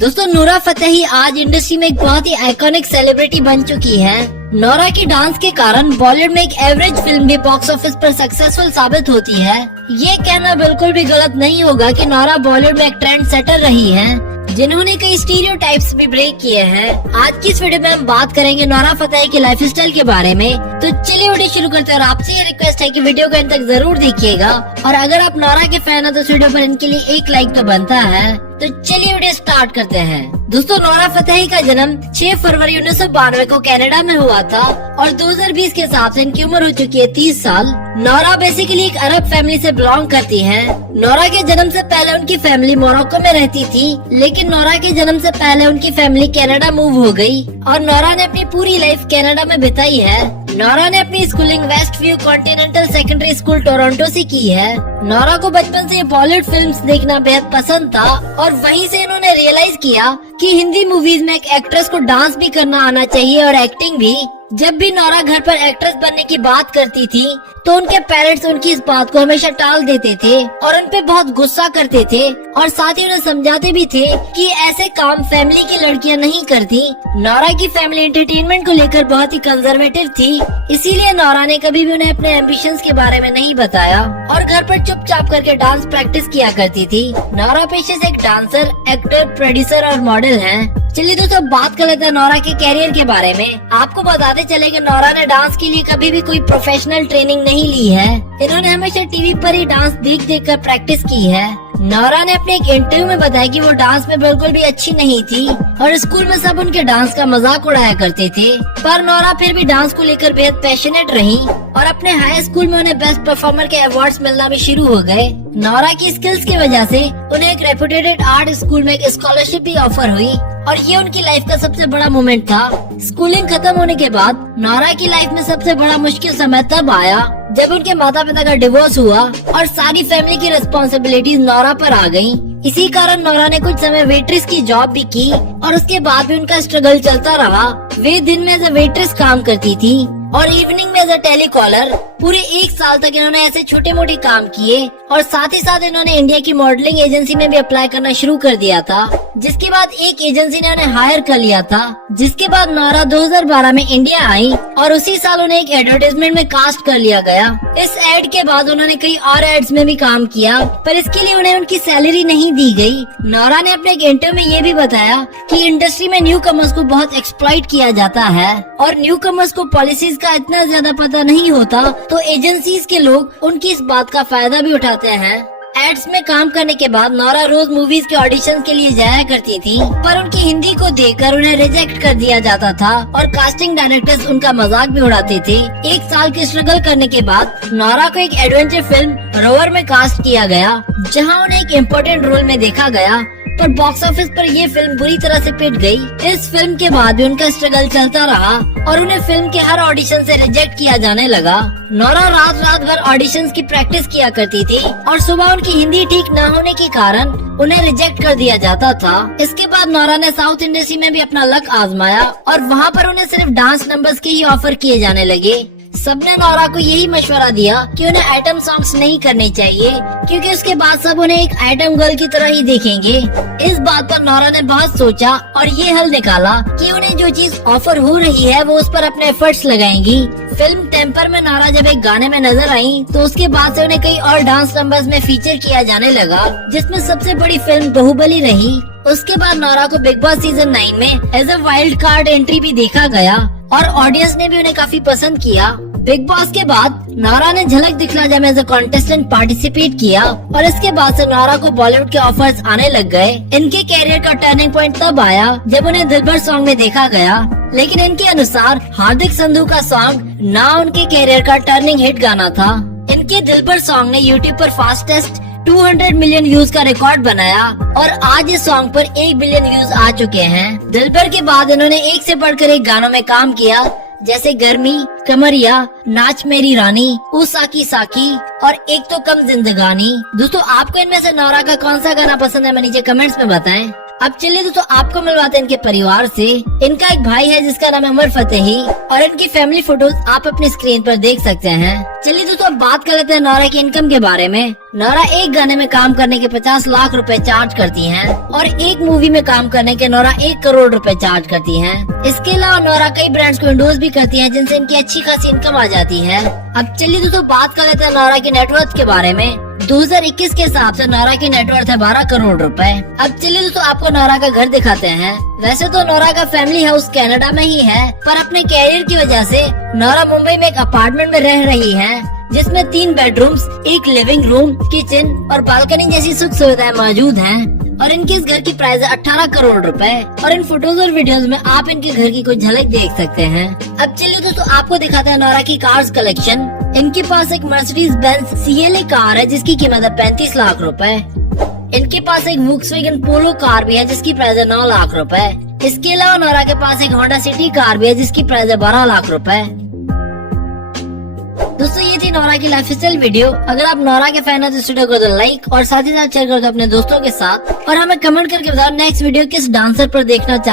दोस्तों नूरा फतेही आज इंडस्ट्री में एक बहुत ही आइकॉनिक सेलिब्रिटी बन चुकी है। नोरा की डांस के कारण बॉलीवुड में एक एवरेज फिल्म भी बॉक्स ऑफिस पर सक्सेसफुल साबित होती है। ये कहना बिल्कुल भी गलत नहीं होगा कि नोरा बॉलीवुड में एक ट्रेंड सेटर रही है, जिन्होंने कई स्टीरियोटाइप्स भी ब्रेक किए हैं। आज की इस वीडियो में हम बात करेंगे नोरा फतेही की लाइफस्टाइल के बारे में। तो चलिए वीडियो शुरू करते हैं और आपसे ये रिक्वेस्ट है कि वीडियो को अंत तक जरूर देखिएगा और अगर आप नोरा के फैन हो तो इस वीडियो पर इनके लिए एक लाइक तो बनता है। तो चलिए वीडियो स्टार्ट करते हैं। दोस्तों नोरा फतेही का जन्म 6 फरवरी 1992 को कनाडा में हुआ था और 2020 के हिसाब से इनकी उम्र हो चुकी है 30 साल। नोरा बेसिकली एक अरब फैमिली से बिलोंग करती है। नोरा के जन्म से पहले उनकी फैमिली मोरक्को में रहती थी, लेकिन नोरा के जन्म से पहले उनकी फैमिली कनाडा मूव हो गई और नोरा ने अपनी पूरी लाइफ कनाडा में बिताई है। नोरा ने अपनी schooling West View Continental Secondary School Toronto से की है। नोरा को बचपन से बॉलीवुड फिल्म्स देखना बेहद पसंद था और वहीं से इन्होंने रियलाइज किया कि हिंदी मूवीज में एक एक्ट्रेस को डांस भी करना आना चाहिए और एक्टिंग भी। जब भी नोरा घर पर एक्ट्रेस बनने की बात करती थी तो उनके पेरेंट्स उनकी इस बात को हमेशा टाल देते थे और उन पे बहुत गुस्सा करते थे और साथ ही उन्हें समझाते भी थे कि ऐसे काम फैमिली की लड़कियां नहीं करती। नोरा की फैमिली एंटरटेनमेंट को लेकर बहुत ही कंजर्वेटिव थी, इसीलिए नोरा ने कभी भी उन्हें अपने एम्बिशंस के बारे में नहीं बताया और घर पर चुपचाप करके डांस प्रैक्टिस किया करती थी। नोरा पेशे से एक डांसर, एक्टर, प्रोड्यूसर और मॉडल है। चलिए दोस्तों बात कर लेते हैं नोरा के कैरियर के बारे में। आपको बताते चले कि नोरा ने डांस के लिए कभी भी कोई प्रोफेशनल ट्रेनिंग नहीं ली है। इन्होंने हमेशा टीवी पर ही डांस देख देख कर प्रैक्टिस की है। नोरा ने अपने एक इंटरव्यू में बताया कि वो डांस में बिल्कुल भी अच्छी नहीं थी और स्कूल में सब उनके डांस का मजाक उड़ाया करते थे, पर नोरा फिर भी डांस को लेकर बेहद पैशनेट रही और अपने हाई स्कूल में उन्हें बेस्ट परफॉर्मर के अवार्ड्स मिलना भी शुरू हो गए। नोरा की स्किल्स की वजह से उन्हें एक रेपुटेड आर्ट स्कूल में एक स्कॉलरशिप भी ऑफर हुई और ये उनकी लाइफ का सबसे बड़ा मोमेंट था। स्कूलिंग खत्म होने के बाद नोरा की लाइफ में सबसे बड़ा मुश्किल समय तब आया जब उनके माता पिता का डिवोर्स हुआ और सारी फैमिली की रिस्पॉन्सिबिलिटीज नोरा पर आ गयी। इसी कारण नोरा ने कुछ समय वेट्रेस की जॉब भी की और उसके बाद भी उनका स्ट्रगल चलता रहा। वे दिन में एज अ वेट्रेस काम करती थी और इवनिंग में एज अ टेलीकॉलर। पूरे 1 साल तक इन्होंने ऐसे छोटे मोटे काम किए और साथ ही साथ इन्होंने इंडिया की मॉडलिंग एजेंसी में भी अप्लाई करना शुरू कर दिया था, जिसके बाद एक एजेंसी ने उन्हें हायर कर लिया था। जिसके बाद नोरा 2012 में इंडिया आई और उसी साल उन्हें एक एडवर्टाइजमेंट में कास्ट कर लिया गया। इस एड के बाद उन्होंने कई और एड्स में भी काम किया, पर इसके लिए उन्हें उनकी सैलरी नहीं दी गई। नोरा ने अपने एक इंटरव्यू में ये भी बताया कि इंडस्ट्री में न्यू कमर्स को बहुत एक्सप्लॉइट किया जाता है और न्यू कमर्स को पॉलिसीज का इतना ज्यादा पता नहीं होता, तो एजेंसीज के लोग उनकी इस बात का फायदा भी उठाते हैं। एड्स में काम करने के बाद नोरा रोज मूवीज के ऑडिशन के लिए जाया करती थी, पर उनकी हिंदी को देखकर उन्हें रिजेक्ट कर दिया जाता था और कास्टिंग डायरेक्टर्स उनका मजाक भी उड़ाते थे। 1 साल की स्ट्रगल करने के बाद नोरा को एक एडवेंचर फिल्म रोवर में कास्ट किया गया, जहां उन्हें एक इम्पोर्टेंट रोल में देखा गया, पर बॉक्स ऑफिस पर ये फिल्म बुरी तरह से पिट गई। इस फिल्म के बाद भी उनका स्ट्रगल चलता रहा और उन्हें फिल्म के हर ऑडिशन से रिजेक्ट किया जाने लगा। नोरा रात भर ऑडिशंस की प्रैक्टिस किया करती थी और सुबह उनकी हिंदी ठीक न होने के कारण उन्हें रिजेक्ट कर दिया जाता था। इसके बाद नोरा ने साउथ इंडस्ट्री में भी अपना लक आजमाया और वहाँ पर उन्हें सिर्फ डांस नंबर्स के ही ऑफर किए जाने लगे। सबने नोरा को यही मशवरा दिया कि उन्हें आइटम सॉन्ग्स नहीं करने चाहिए, क्योंकि उसके बाद सब उन्हें एक आइटम गर्ल की तरह ही देखेंगे। इस बात पर नोरा ने बहुत सोचा और ये हल निकाला कि उन्हें जो चीज ऑफर हो रही है वो उस पर अपने एफर्ट्स लगाएंगी। फिल्म टेम्पर में नोरा जब एक गाने में नजर आई तो उसके बाद से उन्हें कई और डांस नंबर्स में फीचर किया जाने लगा, जिसमें सबसे बड़ी फिल्म बाहुबली रही। उसके बाद नोरा को बिग बॉस सीजन 9 में as a wild card entry भी देखा गया और ऑडियंस ने भी उन्हें काफी पसंद किया। बिग बॉस के बाद नोरा ने झलक दिखला जा में एज अ कॉन्टेस्टेंट पार्टिसिपेट किया और इसके बाद से नोरा को बॉलीवुड के ऑफर्स आने लग गए। इनके कैरियर का टर्निंग पॉइंट तब आया जब उन्हें दिलबर सॉन्ग में देखा गया, लेकिन इनके अनुसार हार्दिक संधू का सॉन्ग ना उनके कैरियर का टर्निंग हिट गाना था। इनके दिलबर सॉन्ग ने यूट्यूब पर फास्टेस्ट 200 मिलियन व्यूज का रिकॉर्ड बनाया और आज इस सॉन्ग पर 1 बिलियन व्यूज आ चुके हैं। दिलबर के बाद इन्होंने एक से बढ़कर एक गानों में काम किया, जैसे गर्मी, कमरिया, नाच मेरी रानी, ओ साकी साकी और एक तो कम जिंदगानी। दोस्तों आपको इनमें से नोरा का कौन सा गाना पसंद है, मैं नीचे कमेंट्स में बताएं। अब चलिए दोस्तों आपको मिलवाते हैं इनके परिवार से। इनका एक भाई है जिसका नाम है उमर फतेही और इनकी फैमिली फोटोज आप अपनी स्क्रीन पर देख सकते हैं। चलिए दोस्तों अब बात कर लेते हैं नोरा की इनकम के बारे में। नोरा एक गाने में काम करने के 50 लाख रुपए चार्ज करती हैं और एक मूवी में काम करने के नोरा 1 करोड़ रुपए चार्ज करती हैं। इसके अलावा नोरा कई ब्रांड्स को इंडोर्स भी करती हैं जिनसे इनकी अच्छी खासी इनकम आ जाती है। अब चलिए दोस्तों बात कर लेते हैं नोरा की नेटवर्थ के बारे में। 2021 के हिसाब से नोरा की नेटवर्थ है 12 करोड़ रुपए। अब चलिए दोस्तों आपको नोरा का घर दिखाते हैं। वैसे तो नोरा का फैमिली हाउस कनाडा में ही है, पर अपने कैरियर की वजह से नोरा मुंबई में एक अपार्टमेंट में रह रही है जिसमें 3 बेडरूम्स, एक लिविंग रूम, किचन और बालकनी जैसी सुख सुविधाएं मौजूद हैं। और इनके इस घर की प्राइस है 18 करोड़ रुपए। और इन फोटोज और वीडियोस में आप इनके घर की कुछ झलक देख सकते हैं। अब चलिए दोस्तों आपको दिखाते हैं नोरा की कार्स कलेक्शन। इनके पास एक मर्सिडीज बेंज CLA कार है जिसकी कीमत है 35 लाख रुपए। इनके पास एक वोक्सवैगन पोलो कार भी है जिसकी प्राइस है 9 लाख रुपए। इसके अलावा नोरा के पास एक होंडा सिटी कार भी है जिसकी प्राइस है 12 लाख रुपए। दोस्तों ये थी नोरा की लाइफस्टाइल वीडियो। अगर आप नोरा के फैन हो तो वीडियो को दो लाइक और साथ ही साथ शेयर कर दो अपने दोस्तों के साथ और हमें कमेंट करके बताओ नेक्स्ट वीडियो किस डांसर पर देखना चाहते